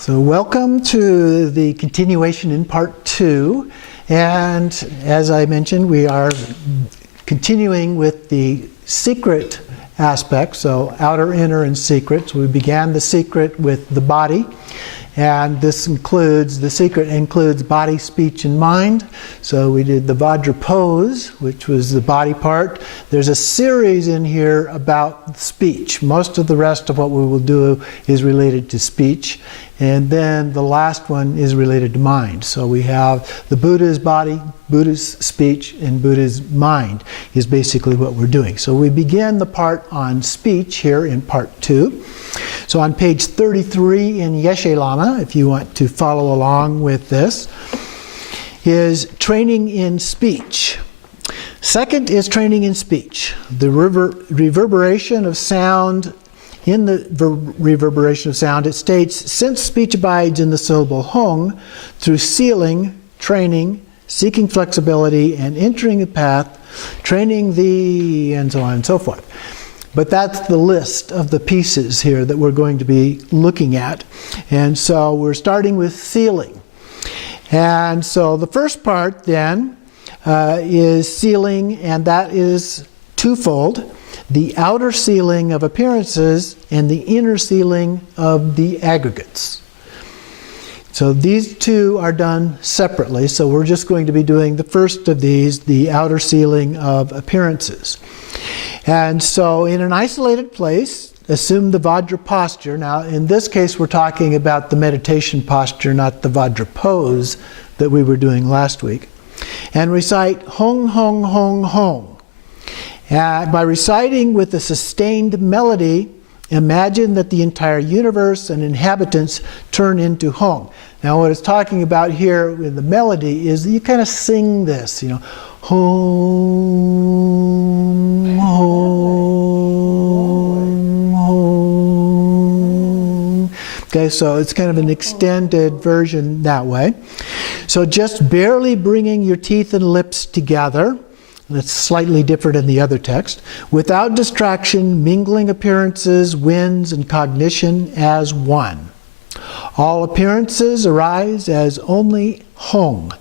So welcome to the continuation in part 2, and as I mentioned, we are continuing with the secret aspect, so outer, inner, and secret. So we began the secret with the body, and the secret includes body, speech, and mind. So we did the Vajra pose, which was the body part. There's a series in here about speech. Most of the rest of what we will do is related to speech. And then the last one is related to mind. So we have the Buddha's body, Buddha's speech, and Buddha's mind is basically what we're doing. So we begin the part on speech here in part 2. So on page 33 in Yeshe Lama, if you want to follow along with this, is training in speech. Second is training in speech. The reverberation of sound. In the reverberation of sound, it states, since speech abides in the syllable Hong, through sealing, training, seeking flexibility, and entering the path, training the, and so on and so forth. But that's the list of the pieces here that we're going to be looking at. And so we're starting with sealing. And so the first part then is sealing, and that is twofold. The outer sealing of appearances and the inner sealing of the aggregates. So these two are done separately, so we're just going to be doing the first of these, the outer sealing of appearances. And so in an isolated place, assume the Vajra posture. Now in this case we're talking about the meditation posture, not the Vajra pose that we were doing last week. And recite Hong, Hong, Hong, Hong. By reciting with a sustained melody, imagine that the entire universe and inhabitants turn into Hong. Now what it's talking about here with the melody is that you kind of sing this, Hong, Hong, Hong. Okay, so it's kind of an extended version that way. So just barely bringing your teeth and lips together. That's slightly different in the other text. Without distraction, mingling appearances, winds, and cognition as one. All appearances arise as only Hong.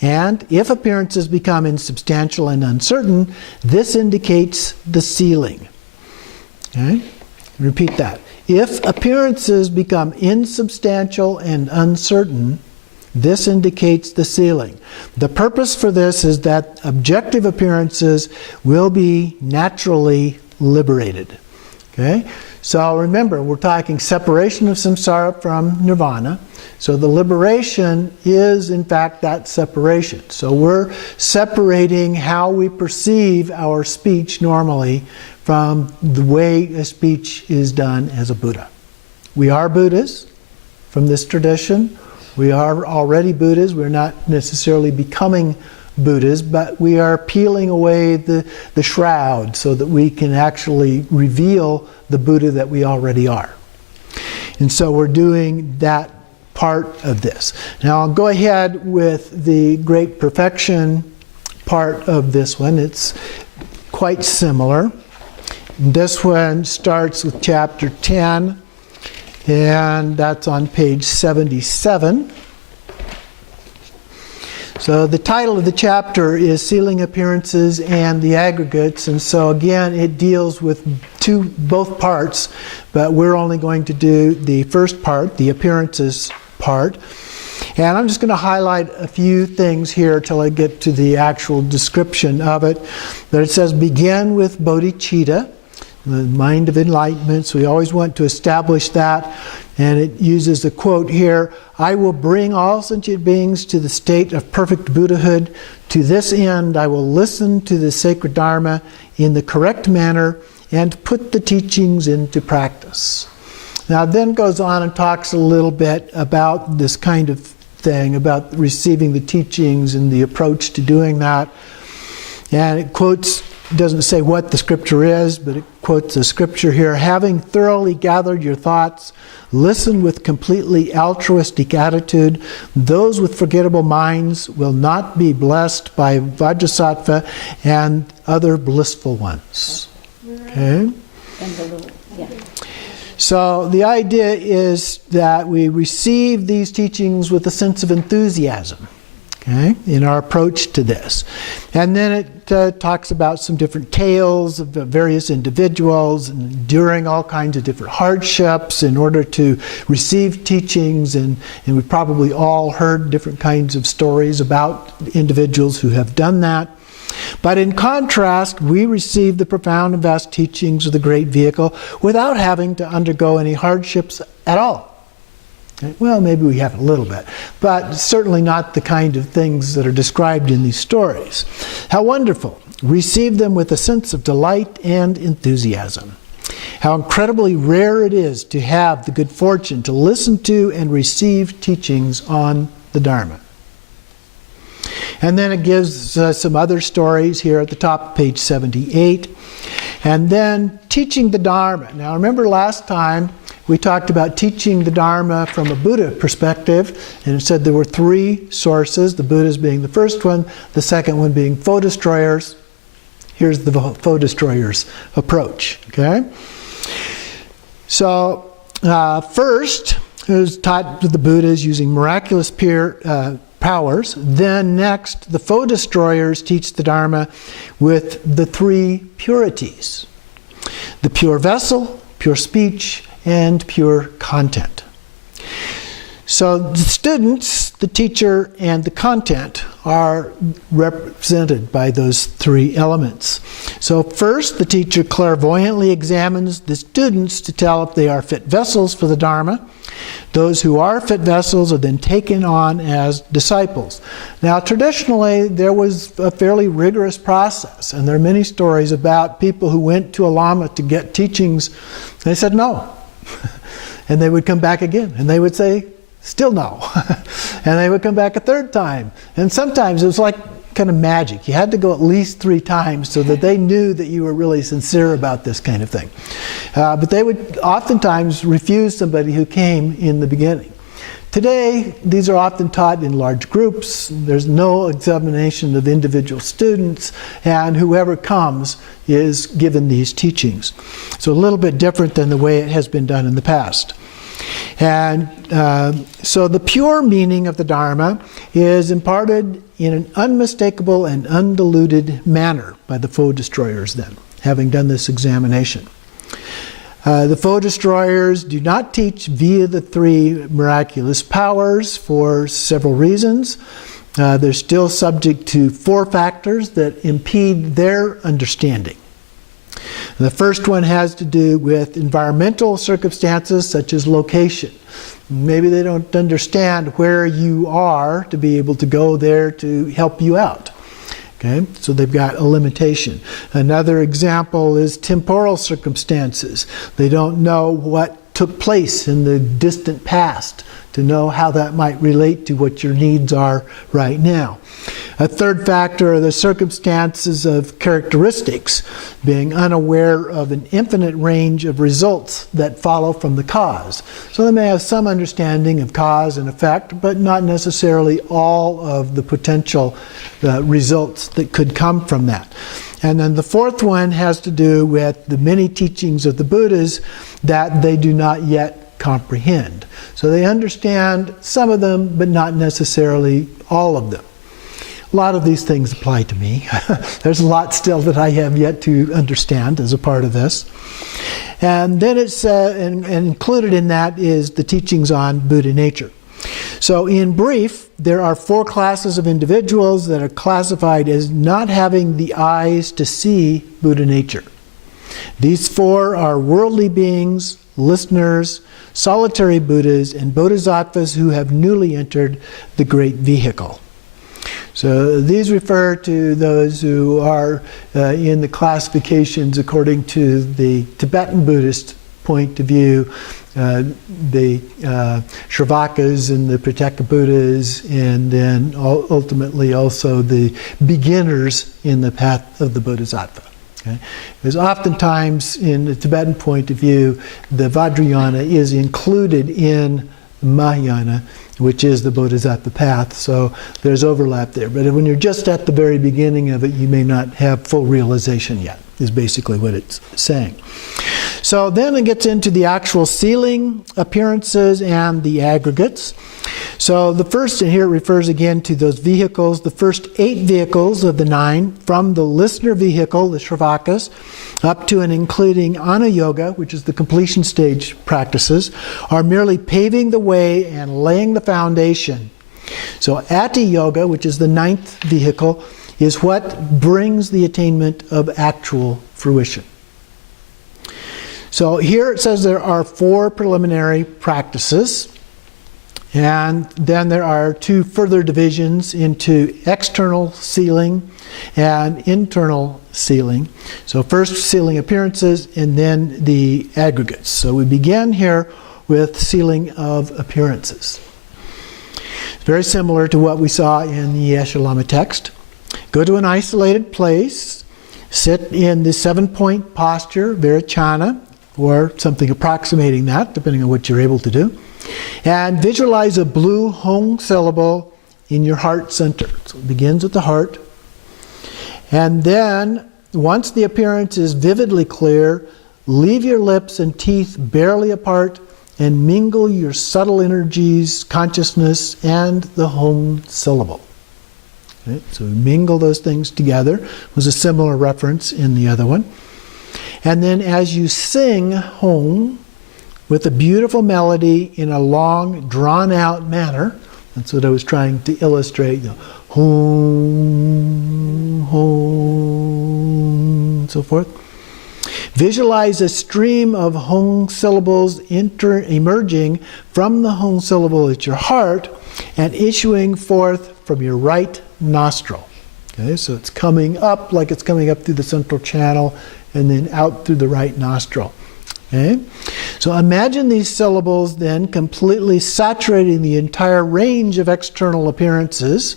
And if appearances become insubstantial and uncertain, this indicates the sealing. Okay? Repeat that. If appearances become insubstantial and uncertain, this indicates the sealing. The purpose for this is that objective appearances will be naturally liberated. Okay? So remember, we're talking separation of samsara from nirvana. So the liberation is in fact that separation. So we're separating how we perceive our speech normally from the way a speech is done as a Buddha. We are Buddhas from this tradition. We are already Buddhas. We're not necessarily becoming Buddhas, but we are peeling away the shroud so that we can actually reveal the Buddha that we already are. And so we're doing that part of this. Now I'll go ahead with the Great Perfection part of this one. It's quite similar. This one starts with chapter 10. And that's on page 77. So the title of the chapter is Sealing Appearances and the Aggregates. And so again, it deals with both parts, but we're only going to do the first part, the appearances part. And I'm just going to highlight a few things here till I get to the actual description of it. But it says, begin with bodhicitta, the mind of enlightenment. So we always want to establish that. And it uses the quote here, I will bring all sentient beings to the state of perfect Buddhahood. To this end, I will listen to the sacred Dharma in the correct manner and put the teachings into practice. Now it then goes on and talks a little bit about this kind of thing, about receiving the teachings and the approach to doing that. And it quotes, doesn't say what the scripture is, but it quotes the scripture here. Having thoroughly gathered your thoughts, listen with completely altruistic attitude. Those with forgettable minds will not be blessed by Vajrasattva and other blissful ones. Okay? So the idea is that we receive these teachings with a sense of enthusiasm, okay, in our approach to this. And then it talks about some different tales of various individuals enduring all kinds of different hardships in order to receive teachings, and we've probably all heard different kinds of stories about individuals who have done that. But in contrast, we receive the profound and vast teachings of the great vehicle without having to undergo any hardships at all. Well, maybe we have a little bit, but certainly not the kind of things that are described in these stories. How wonderful. Receive them with a sense of delight and enthusiasm. How incredibly rare it is to have the good fortune to listen to and receive teachings on the Dharma. And then it gives some other stories here at the top of page 78. And then teaching the Dharma. Now remember last time we talked about teaching the Dharma from a Buddha perspective, and it said there were three sources, the Buddhas being the first one, the second one being foe destroyers. Here's the foe destroyers approach. Okay? So first, it was taught to the Buddhas using miraculous powers. Then next, the foe destroyers teach the Dharma with the three purities: the pure vessel, pure speech, and pure content. So the students, the teacher, and the content are represented by those three elements. So first, the teacher clairvoyantly examines the students to tell if they are fit vessels for the Dharma. Those who are fit vessels are then taken on as disciples. Now, traditionally, there was a fairly rigorous process, and there are many stories about people who went to a Lama to get teachings. They said no. And they would come back again, and they would say, still no. And they would come back a third time. And sometimes it was like kind of magic. You had to go at least 3 times so that they knew that you were really sincere about this kind of thing. But they would oftentimes refuse somebody who came in the beginning. Today, these are often taught in large groups. There's no examination of individual students, and whoever comes is given these teachings. So a little bit different than the way it has been done in the past. And so the pure meaning of the Dharma is imparted in an unmistakable and undiluted manner by the foe destroyers then, having done this examination. The foe destroyers do not teach via the three miraculous powers for several reasons. They're still subject to 4 factors that impede their understanding. The first one has to do with environmental circumstances such as location. Maybe they don't understand where you are to be able to go there to help you out. Okay, so they've got a limitation. Another example is temporal circumstances. They don't know what took place in the distant past to know how that might relate to what your needs are right now. A third factor are the circumstances of characteristics, being unaware of an infinite range of results that follow from the cause. So they may have some understanding of cause and effect, but not necessarily all of the potential results that could come from that. And then the fourth one has to do with the many teachings of the Buddhas that they do not yet comprehend. So they understand some of them, but not necessarily all of them. A lot of these things apply to me. There's a lot still that I have yet to understand as a part of this. And then it's and included in that is the teachings on Buddha nature. So in brief, there are 4 classes of individuals that are classified as not having the eyes to see Buddha nature. These 4 are worldly beings, listeners, solitary Buddhas, and bodhisattvas who have newly entered the great vehicle. So these refer to those who are in the classifications according to the Tibetan Buddhist point of view, the Shravakas and the Pitaka Buddhas, and then ultimately also the beginners in the path of the Bodhisattva. Okay? Because oftentimes in the Tibetan point of view, the Vajrayana is included in Mahayana, which is the Bodhisattva path, so there's overlap there. But when you're just at the very beginning of it, you may not have full realization yet, is basically what it's saying. So then it gets into the actual sealing appearances and the aggregates. So the first, and here it refers again to those vehicles, the first 8 vehicles of the 9, from the listener vehicle, the Shravakas, up to and including Ana Yoga, which is the completion stage practices, are merely paving the way and laying the foundation. So Ati Yoga, which is the 9th vehicle, is what brings the attainment of actual fruition. So here it says there are 4 preliminary practices. And then there are 2 further divisions into external sealing and internal sealing. So first sealing appearances and then the aggregates. So we begin here with sealing of appearances. It's very similar to what we saw in the Eshe-Lama text. Go to an isolated place, sit in the 7-point posture, Virachana, or something approximating that, depending on what you're able to do. And visualize a blue Hong syllable in your heart center. So it begins at the heart. And then, once the appearance is vividly clear, leave your lips and teeth barely apart and mingle your subtle energies, consciousness, and the Hong syllable. Okay? So mingle those things together. It was a similar reference in the other one. And then as you sing Hong, with a beautiful melody in a long, drawn-out manner. That's what I was trying to illustrate. Hum, hum, and so forth. Visualize a stream of Hong syllables emerging from the Hong syllable at your heart and issuing forth from your right nostril. Okay, so it's coming up like it's coming up through the central channel and then out through the right nostril. Okay? So imagine these syllables then completely saturating the entire range of external appearances,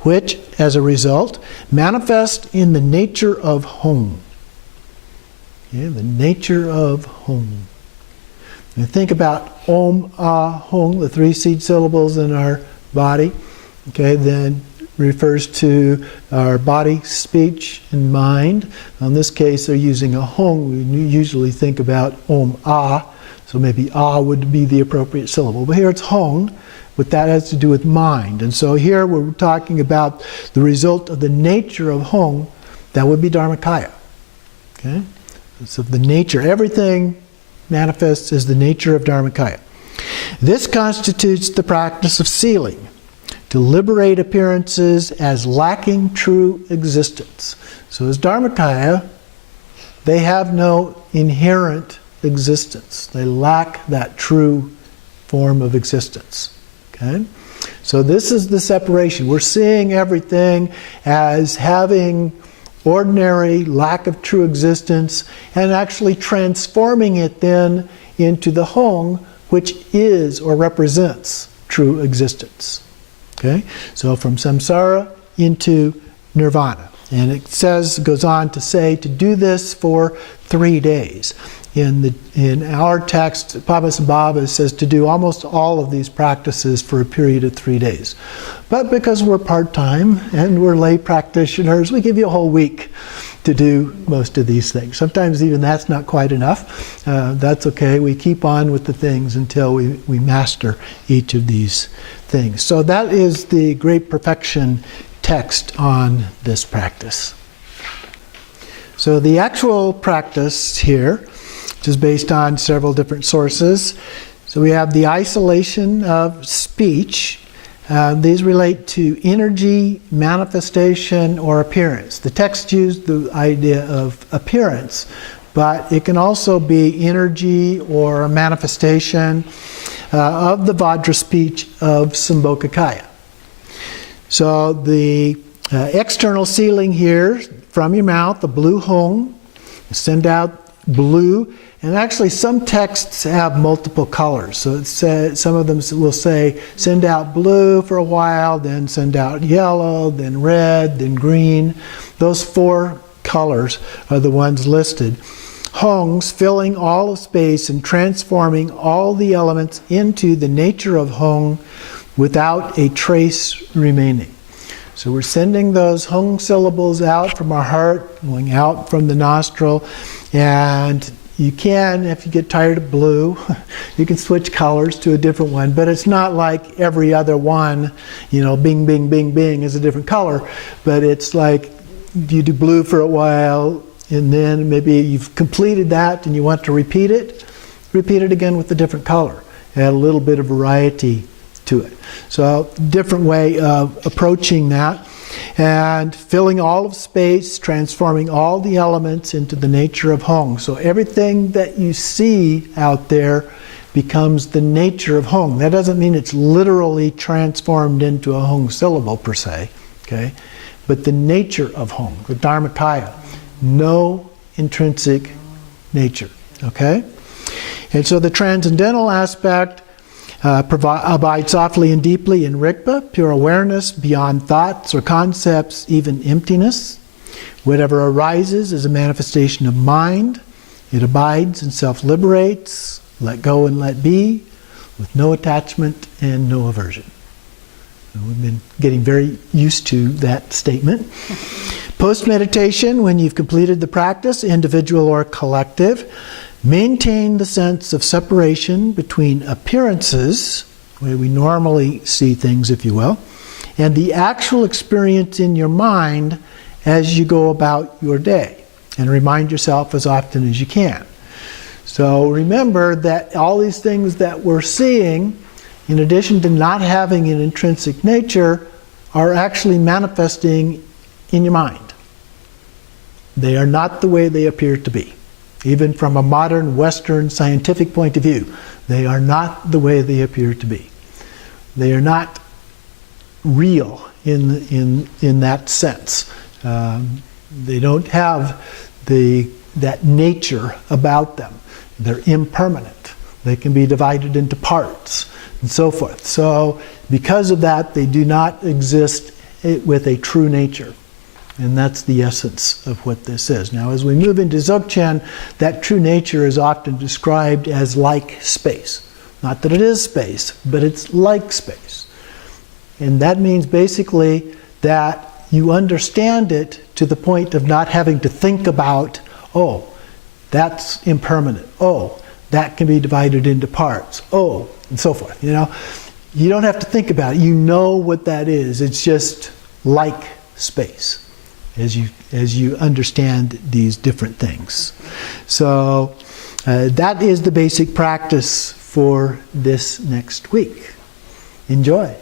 which, as a result, manifest in the nature of Hong. Okay? The nature of Hong. And think about Om, Ah, Hong, the 3 seed syllables in our body. Okay, then refers to our body, speech, and mind. In this case, they're using a Hong. We usually think about Om, Ah, so maybe Ah would be the appropriate syllable. But here it's Hong, but that has to do with mind. And so here we're talking about the result of the nature of Hong. That would be Dharmakaya. Okay? So the nature, everything manifests as the nature of Dharmakaya. This constitutes the practice of sealing, to liberate appearances as lacking true existence. So as Dharmakaya, they have no inherent existence. They lack that true form of existence. Okay? So this is the separation. We're seeing everything as having ordinary lack of true existence and actually transforming it then into the Hong, which is or represents true existence. Okay? So from samsara into nirvana. And it goes on to say to do this for 3 days. In our text, Padmasambhava says to do almost all of these practices for a period of 3 days. But because we're part-time and we're lay practitioners, we give you a whole week to do most of these things. Sometimes even that's not quite enough. That's okay. We keep on with the things until we master each of these things. So that is the Great Perfection text on this practice. So the actual practice here, which is based on several different sources. So we have the isolation of speech. These relate to energy, manifestation, or appearance. The text used the idea of appearance, but it can also be energy or a manifestation of the Vajra speech of Sambhogakaya. So the external sealing here from your mouth, the blue Hong, send out blue. And actually some texts have multiple colors. So it says, some of them will say, send out blue for a while, then send out yellow, then red, then green. Those 4 colors are the ones listed. Hongs filling all of space and transforming all the elements into the nature of Hong without a trace remaining. So we're sending those Hong syllables out from our heart, going out from the nostril, and you can, if you get tired of blue, you can switch colors to a different one, but it's not like every other one, bing, bing, bing, bing is a different color, but it's like you do blue for a while, and then maybe you've completed that and you want to repeat it again with a different color. Add a little bit of variety to it. So different way of approaching that. And filling all of space, transforming all the elements into the nature of Hong. So everything that you see out there becomes the nature of Hong. That doesn't mean it's literally transformed into a Hong syllable per se, okay? But the nature of Hong, the Dharmakaya, no intrinsic nature, okay? And so the transcendental aspect abide softly and deeply in Rigpa, pure awareness, beyond thoughts or concepts, even emptiness. Whatever arises is a manifestation of mind. It abides and self-liberates, let go and let be, with no attachment and no aversion. We've been getting very used to that statement. Post-meditation, when you've completed the practice, individual or collective, maintain the sense of separation between appearances, the way we normally see things, if you will, and the actual experience in your mind as you go about your day. And remind yourself as often as you can. So remember that all these things that we're seeing, in addition to not having an intrinsic nature, are actually manifesting in your mind. They are not the way they appear to be. Even from a modern Western scientific point of view, they are not the way they appear to be. They are not real in that sense. They don't have that nature about them. They're impermanent. They can be divided into parts and so forth. So because of that, they do not exist with a true nature. And that's the essence of what this is. Now, as we move into Dzogchen, that true nature is often described as like space. Not that it is space, but it's like space. And that means basically that you understand it to the point of not having to think about, oh, that's impermanent. Oh, that can be divided into parts. Oh, and so forth. You don't have to think about it. You know what that is. It's just like space. As you understand these different things. So that is the basic practice for this next week. Enjoy.